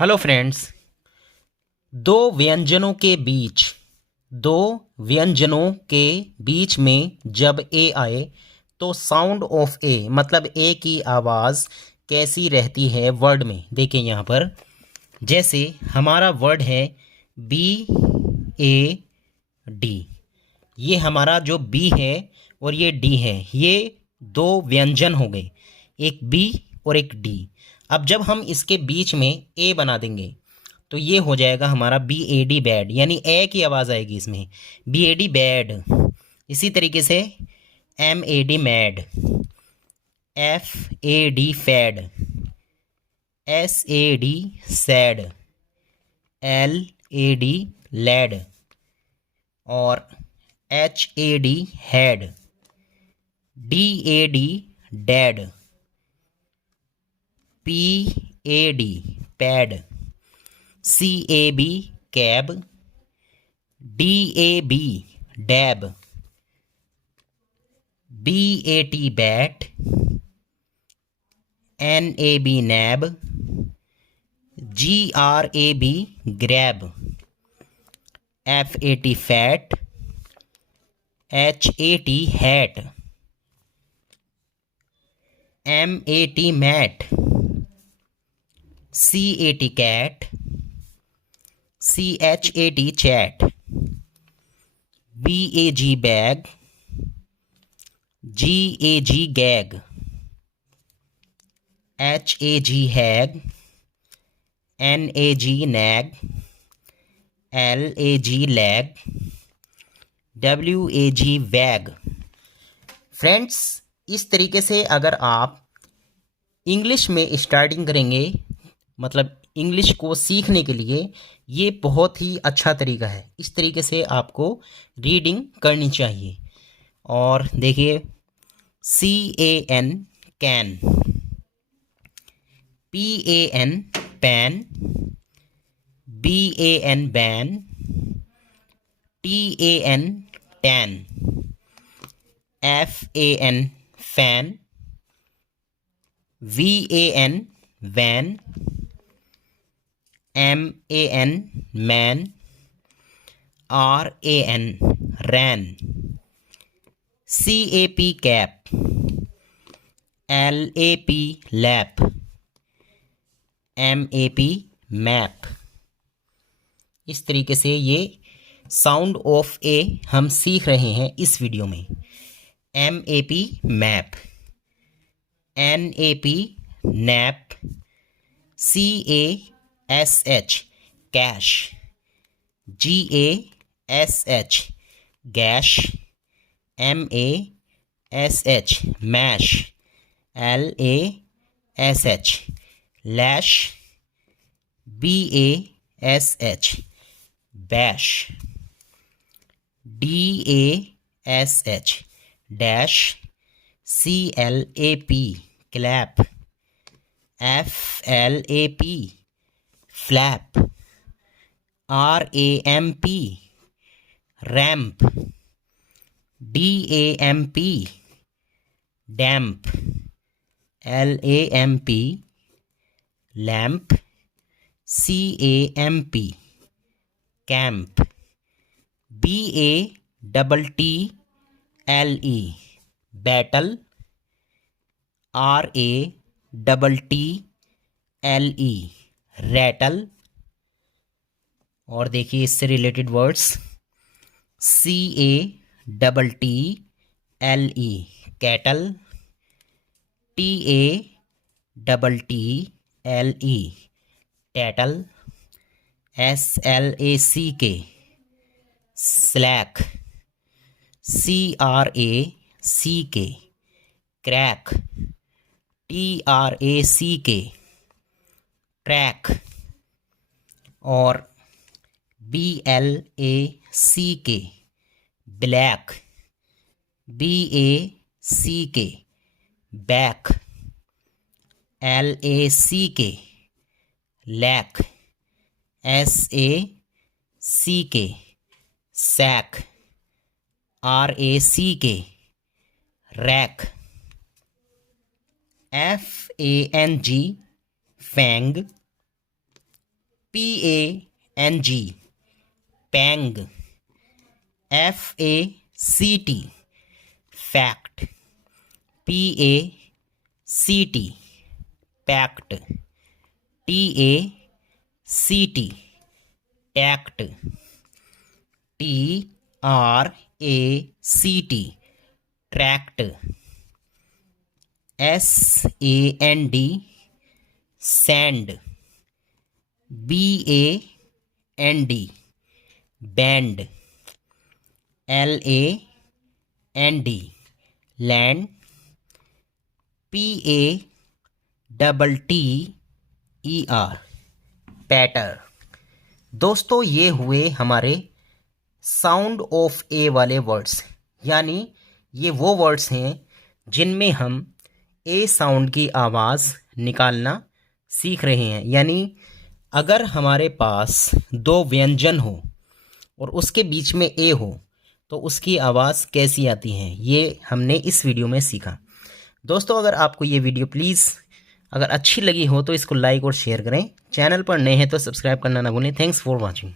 Hello friends. दो व्यंजनों के बीच दो व्यंजनों के बीच में जब ए आए तो साउंड ऑफ ए मतलब ए की आवाज़ कैसी रहती है वर्ड में। देखें यहाँ पर, जैसे हमारा वर्ड है बी ए डी। ये हमारा जो बी है और ये डी है, ये दो व्यंजन हो गए, एक बी और एक डी। अब जब हम इसके बीच में ए बना देंगे तो ये हो जाएगा हमारा बी ए डी बैड, यानी ए की आवाज़ आएगी इसमें, बी ए डी बैड। इसी तरीके से M A D mad, F A D fad, S A D sad, L A D lad और H A D had, D A D dad, P A D pad, C A B cab, D A B dab, B A T bat, N A B nab, G R A B grab, F A T fat, H A T hat, M A T mat, C A T cat, C H A T chat, B A G bag, G A G gag, H A G hag, N A G nag, L A G lag, W A G wag. Friends, इस तरीके से अगर आप English में starting करेंगे, मतलब English को सीखने के लिए ये बहुत ही अच्छा तरीका है। इस तरीके से आपको रीडिंग करनी चाहिए। और देखिए, C A N can, P A N pan, B A N ban, T A N tan, F A N fan, V A N van, M A N man, R A N ran, C A P cap, L A P lap, M A P map. इस तरीके से ये sound of ए हम सीख रहे हैं इस video में। M A P map, N A P nap, C A S H cash, G A S H gash, M A S H mash, L A S H lash, B A S H bash, D A S H dash, C L A P clap, F L A P flap, R A M P ramp, D A M P damp, L A M P lamp, C A M P camp, B A double T L E battle, R A double T L E rattle. और देखिए इससे related words, C A double T L E cattle, T A double T L E tattle, S L A C K slack, C R A C K crack, T R A C K track और B L A C के black, B ए C के back, L A C के lack, S A C के sac, are A C K rack, F A N G fang, PANG pang, FACT fact, PACT pact, TACT tact, TRACT tract, SAND sand, BAND band, LAND land, PATTER patter. दोस्तों ये हुए हमारे sound of ए वाले words, यानी ये वो words हैं जिनमें हम ए साउंड की आवाज़ निकालना सीख रहे हैं। यानी अगर हमारे पास दो व्यंजन हो और उसके बीच में ए हो तो उसकी आवाज़ कैसी आती है, ये हमने इस वीडियो में सीखा। दोस्तों अगर आपको ये वीडियो प्लीज़ अगर अच्छी लगी हो तो इसको लाइक और शेयर करें। चैनल पर नए हैं तो सब्सक्राइब करना ना भूलें। Thanks for watching.